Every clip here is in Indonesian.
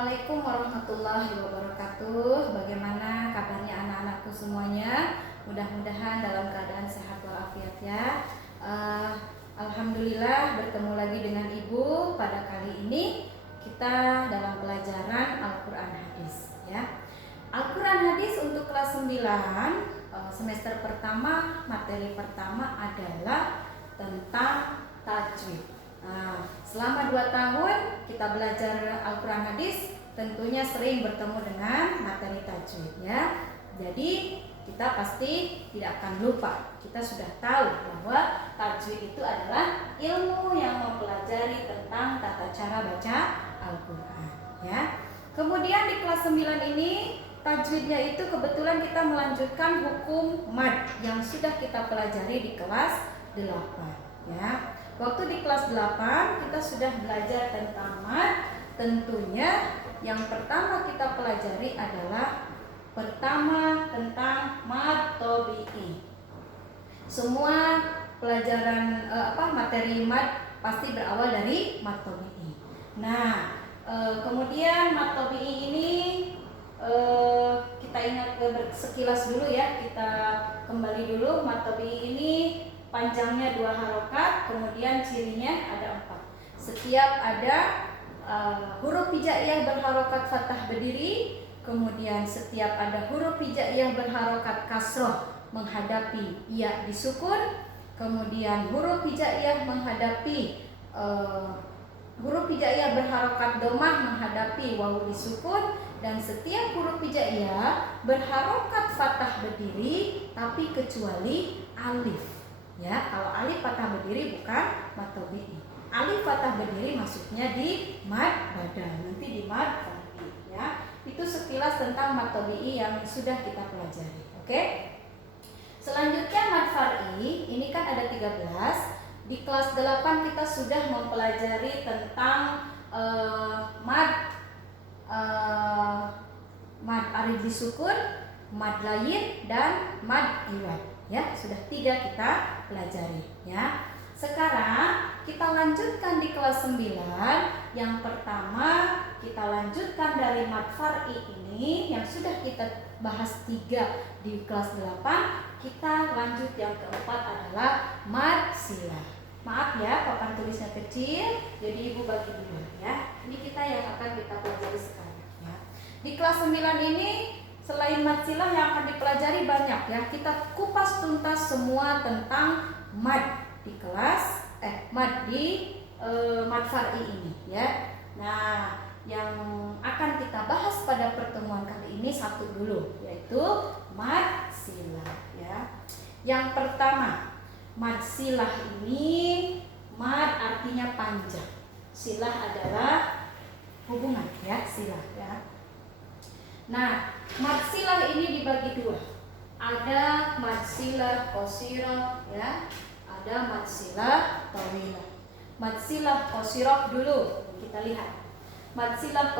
Assalamualaikum warahmatullahi wabarakatuh. Bagaimana kabarnya anak-anakku semuanya? Mudah-mudahan dalam keadaan sehat walafiat ya. Alhamdulillah bertemu lagi dengan Ibu. Pada kali ini kita dalam pelajaran Al-Quran Hadis ya. Al-Quran Hadis untuk kelas 9 semester pertama, materi pertama adalah tentang tajwid. Nah, selama 2 tahun kita belajar Al-Quran Hadis, tentunya sering bertemu dengan materi tajwid ya. Jadi kita pasti tidak akan lupa. Kita sudah tahu bahwa tajwid itu adalah ilmu yang mempelajari tentang tata cara baca Al-Quran ya. Kemudian di kelas 9 ini tajwidnya itu kebetulan kita melanjutkan hukum mad yang sudah kita pelajari di kelas 8 ya. Waktu di kelas 8 kita sudah belajar tentang mad. Tentunya yang pertama kita pelajari adalah pertama tentang mad tabi'i. Semua pelajaran materi mad pasti berawal dari mad tabi'i. Nah, kemudian mad tabi'i ini kita ingat sekilas dulu ya. Kita kembali dulu. Mad tabi'i ini panjangnya 2 harokat, kemudian cirinya ada 4. Setiap ada huruf hijaiyah berharokat fathah berdiri, kemudian setiap ada huruf hijaiyah berharokat kasroh menghadapi ya disukun, kemudian huruf hijaiyah menghadapi huruf hijaiyah berharokat domah menghadapi wawu disukun, dan setiap huruf hijaiyah berharokat fathah berdiri tapi kecuali alif. Ya, kalau alif fathah berdiri bukan mad tabi'i. Alif fathah berdiri masuknya di mad badal, nanti di mad far'i ya. Itu sekilas tentang mad tabi'i yang sudah kita pelajari. Oke? Selanjutnya mad far'i, ini kan ada 13. Di kelas 8 kita sudah mempelajari tentang mad arid disukun, mad lain, dan mad iwad. Ya, sudah 3 kita pelajari ya. Sekarang kita lanjutkan di kelas 9. Yang pertama kita lanjutkan dari mad far'i ini yang sudah kita bahas 3 di kelas 8. Kita lanjut yang keempat adalah mad silah. Maaf ya, papan tulisnya kecil, jadi Ibu bagi dulu ya. Ini kita yang akan kita pelajari sekarang ya. Di kelas 9 ini selain mad silah yang akan dipelajari banyak ya. Kita kupas tuntas semua tentang mad di kelas mad di mad far'i ini ya. Nah, yang akan kita bahas pada pertemuan kali ini satu dulu, yaitu mad silah ya. Yang pertama, mad silah ini, mad artinya panjang, silah adalah hubungan ya, silah ya. Nah, mad silah ini dibagi 2. Ada mad silah qasirah ya, ada mad silah tawilah. Mad silah qasirah dulu kita lihat. Mad silah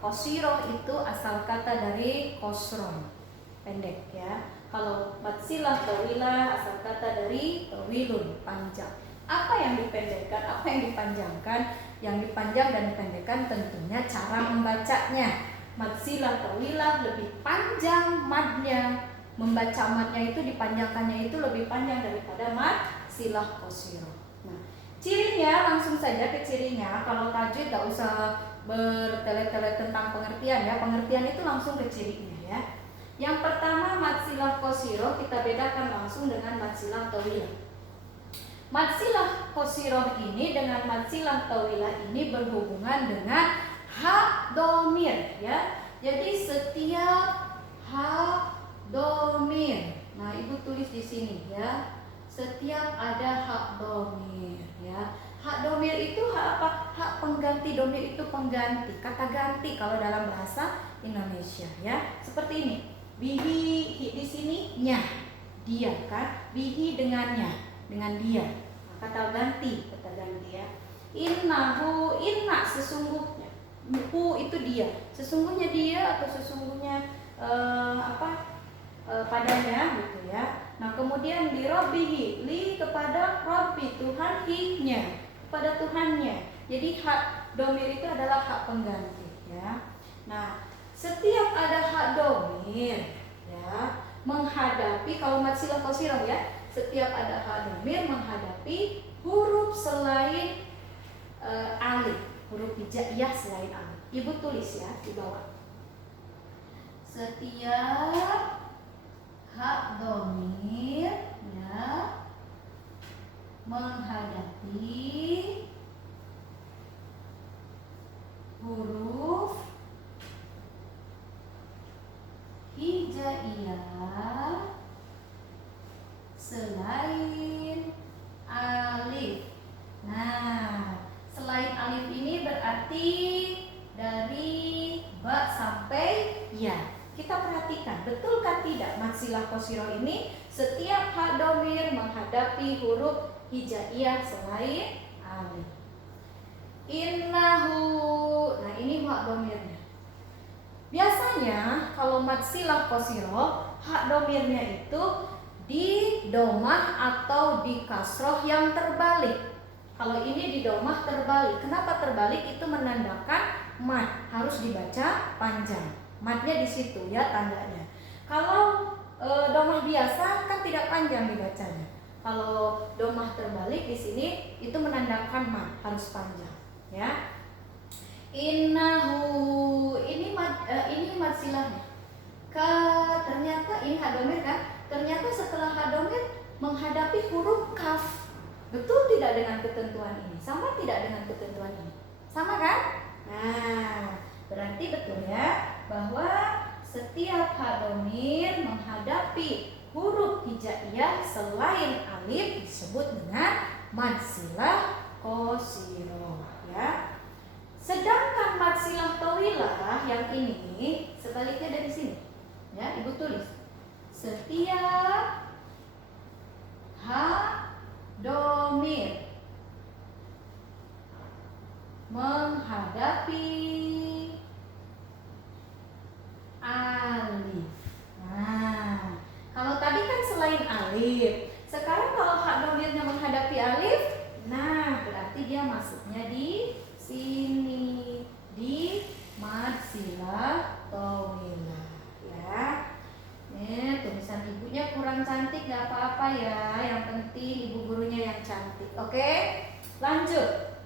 qasirah itu asal kata dari qasron, pendek ya. Kalau mad silah tawilah asal kata dari tawilun, panjang. Apa yang dipendekkan, apa yang dipanjangkan? Yang dipanjang dan dipendekkan tentunya cara membacanya. Mad silah tawilah lebih panjang madnya, membaca madnya itu dipanjangkannya itu lebih panjang daripada mad silah qasirah. Nah, cirinya langsung saja ke cirinya. Kalau tajwid gak usah bertele-tele tentang pengertian ya. Pengertian itu langsung ke cirinya ya. Yang pertama mad silah qasirah kita bedakan langsung dengan mad silah tawilah. Mad silah qasirah ini dengan mad silah tawilah ini berhubungan dengan hak domir ya. Jadi setiap hak domir. Nah, Ibu tulis di sini ya. Setiap ada hak domir ya. Hak domir itu hak apa? Hak pengganti. Domir itu pengganti, kata ganti kalau dalam bahasa Indonesia ya. Seperti ini. Bihi di sini nya, dia kan. Bihi dengannya, dengan dia. Nah, kata ganti ya. Innahu, inna sesungguhnya. Hu itu dia, sesungguhnya dia atau sesungguhnya padanya gitu ya. Nah, kemudian li rabbihi, li kepada rabbi, Tuhan, hi-nya kepada Tuhannya. Jadi hak domir itu adalah hak pengganti ya. Nah, setiap ada hak domir ya menghadapi, kalau mad silah qasirah ya, setiap ada hak domir menghadapi huruf selain alif, huruf hijaiyah selain alif. Ibu tulis ya di bawah. Setiap hak domir ya menghadapi huruf hijaiyah selain alif. Nah, selain alif ini berarti dari ba sampai ya. Kita perhatikan, betul kan tidak mad silah qasirah ini setiap hak domir menghadapi huruf hijaiyah selain alif. Innahu. Nah, ini hak domirnya. Biasanya kalau mad silah qasirah hak domirnya itu di domah atau di kasroh yang terbalik. Kalau ini di domah terbalik. Kenapa terbalik? Itu menandakan mad harus dibaca panjang. Madnya di situ ya tandanya. Kalau domah biasa kan tidak panjang dibacanya. Kalau domah terbalik di sini itu menandakan mad harus panjang ya. Innahu, ini mad silahnya. Ternyata ini hak domir kan? Ternyata setelah hak domir menghadapi huruf kaf. Betul tidak dengan ketentuan ini? Sama tidak dengan ketentuan ini? Sama kan? Nah, berarti betul ya bahwa setiap hak domir menghadapi huruf hijaiyah selain alif disebut dengan mad silah qasirah ya. Sedangkan mad silah tawilah yang ini sebaliknya dari sini. Ya, Ibu tulis. Setiap hak domir menghadapi alif. Nah, kalau tadi kan selain alif. Sekarang kalau hak domirnya menghadapi alif, nah berarti dia masuknya di sini, di mad silah tawilah ya. Nih, tulisan ibunya kurang cantik gak apa-apa ya. Yang penting ibu gurunya yang cantik. Oke, lanjut.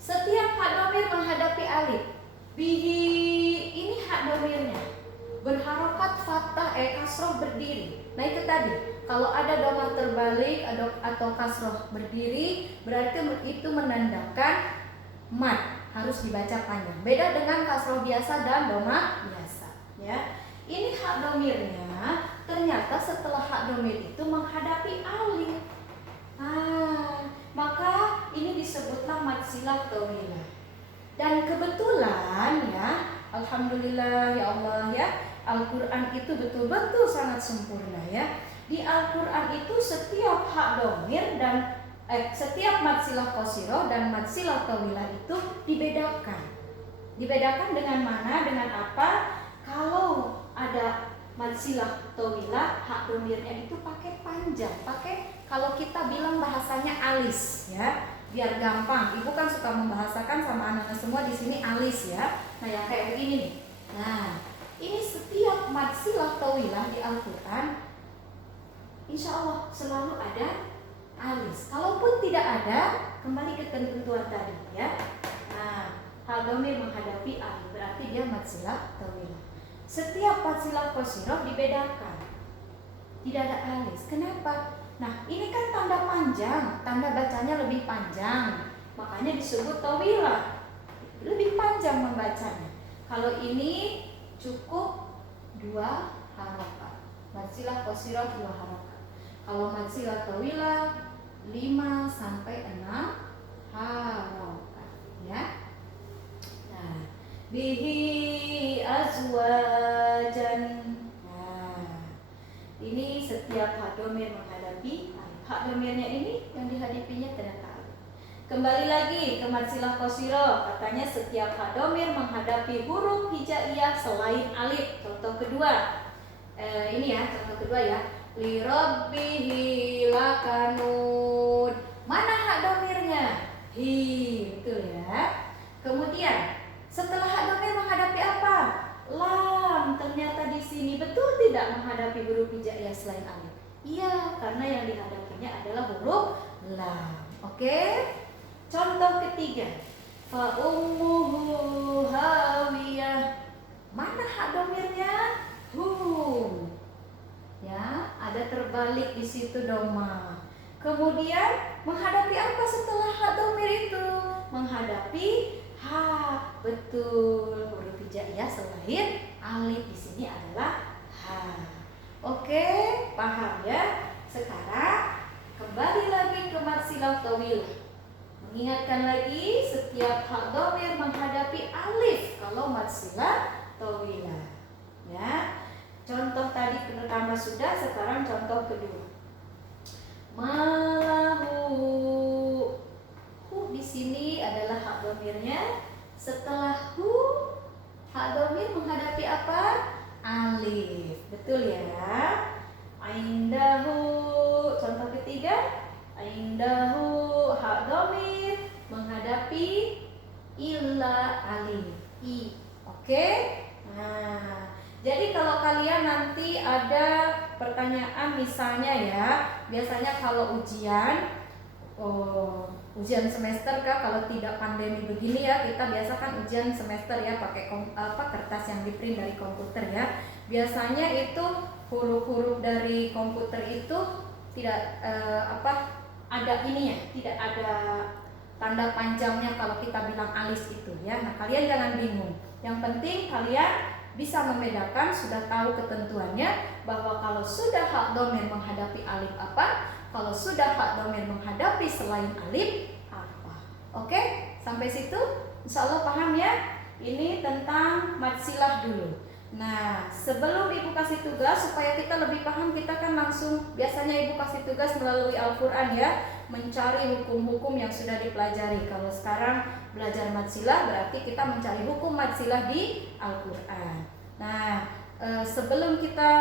Setiap hak domir menghadapi alif. Bihi, ini hak domirnya berharokat fathah kasroh berdiri. Nah itu tadi, kalau ada domah terbalik atau kasroh berdiri, berarti itu menandakan mad harus dibaca panjang. Beda dengan kasroh biasa dan domah biasa ya. Ini hak domirnya ternyata setelah hak domir itu menghadapi alif. Maka ini disebutlah mad silah tawilah. Dan kebetulan ya, alhamdulillah ya Allah ya, Al-Quran itu betul-betul sangat sempurna ya. Di Al-Quran itu setiap hak domir dan setiap mad silah qasirah dan mad silah tawilah itu dibedakan. Dibedakan dengan mana? Dengan apa? Kalau ada mad silah tawilah, hak domirnya itu pakai panjang, pakai kalau kita bilang bahasanya alis ya. Biar gampang, ibu kan suka membahasakan sama anak-anak semua di sini alis ya. Nah yang kayak begini nih. Nah ini setiap mad silah tawilah di Al-Quran, insya Allah selalu ada alis. Kalaupun tidak ada, kembali ke ketentuan tadi ya. Nah hak domir menghadapi alif berarti dia mad silah tawilah. Setiap mad silah qasirah dibedakan, tidak ada alis. Kenapa? Nah ini kan tanda panjang, tanda bacanya lebih panjang, makanya disebut tawilah, lebih panjang membacanya. Kalau ini cukup 2 harokat, mad silah qasirah 2 harokat. Kalau mad silah tawilah 5 sampai 6 harokat ya. Nah, bihi azwajan. Ini setiap hak domir menghadapi alif. Hak domirnya ini yang dihadapinya ternyata alif. Kembali lagi ke mad silah qasirah, katanya setiap hak domir menghadapi huruf hijaiyah selain alif. Contoh kedua, ini ya contoh kedua ya. Li rabbihi lakanud. Mana hak domirnya? Hi, betul ya. Kemudian setelah hak tidak menghadapi huruf hijaiyah selain alif? Iya, karena yang dihadapinya adalah huruf lam. Oke? Contoh ketiga. Fa ummuhu hawiyah. Mana hak domirnya? Hum. Ya, ada terbalik di situ doma. Kemudian menghadapi apa setelah hak domir itu? Menghadapi ha. Betul. Huruf hijaiyah selain alif di sini adalah ha. Oke, paham ya? Sekarang kembali lagi ke mad silah tawilah. Mengingatkan lagi setiap hak domir menghadapi alif kalau mad silah tawilah. Ya. Contoh tadi pertama sudah, sekarang contoh kedua. Malahu. Hu di sini adalah hak domirnya. Setelah hu, hak domir menghadapi apa? Alif. Betul ya? Indahu. Contoh ketiga. Indahu hak domir menghadapi illa alif. I. Oke? Nah, jadi kalau kalian nanti ada pertanyaan misalnya ya, biasanya kalau ujian semester kah, kalau tidak pandemi begini ya, kita biasa kan ujian semester ya pakai kertas yang di-print dari komputer ya. Biasanya itu huruf-huruf dari komputer itu tidak ada ininya, tidak ada tanda panjangnya kalau kita bilang alis itu ya. Nah, kalian jangan bingung. Yang penting kalian bisa membedakan, sudah tahu ketentuannya bahwa kalau sudah hak domir menghadapi alif apa, kalau sudah hak domir menghadapi selain alif apa. Oke, sampai situ insya Allah paham ya. Ini tentang mad silah dulu. Nah, sebelum ibu kasih tugas supaya kita lebih paham, kita kan langsung biasanya ibu kasih tugas melalui Al-Quran ya, mencari hukum-hukum yang sudah dipelajari. Kalau sekarang belajar mad silah berarti kita mencari hukum mad silah di Al-Quran. Nah, sebelum kita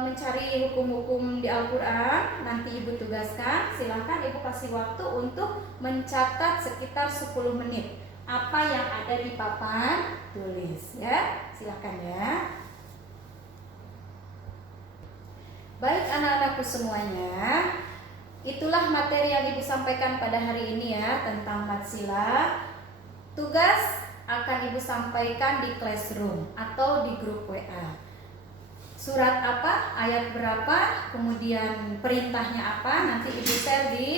mencari hukum-hukum di Al-Quran, nanti ibu tugaskan, silahkan ibu kasih waktu untuk mencatat sekitar 10 menit apa yang ada di papan tulis ya. Silahkan ya. Baik anak-anakku semuanya, itulah materi yang ibu sampaikan pada hari ini ya tentang mad silah. Tugas akan ibu sampaikan di classroom atau di grup WA. Surat apa, ayat berapa, kemudian perintahnya apa, nanti ibu share di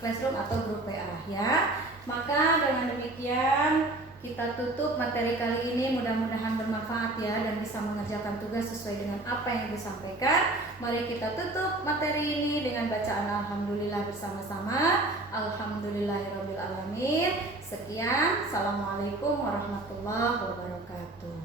classroom atau grup WA ya. Maka dengan demikian kita tutup materi kali ini, mudah-mudahan bermanfaat ya dan bisa mengerjakan tugas sesuai dengan apa yang ibu sampaikan. Mari kita tutup materi ini dengan bacaan alhamdulillah bersama-sama. Alhamdulillahirabbil alamin. Sekian, assalamualaikum warahmatullahi wabarakatuh.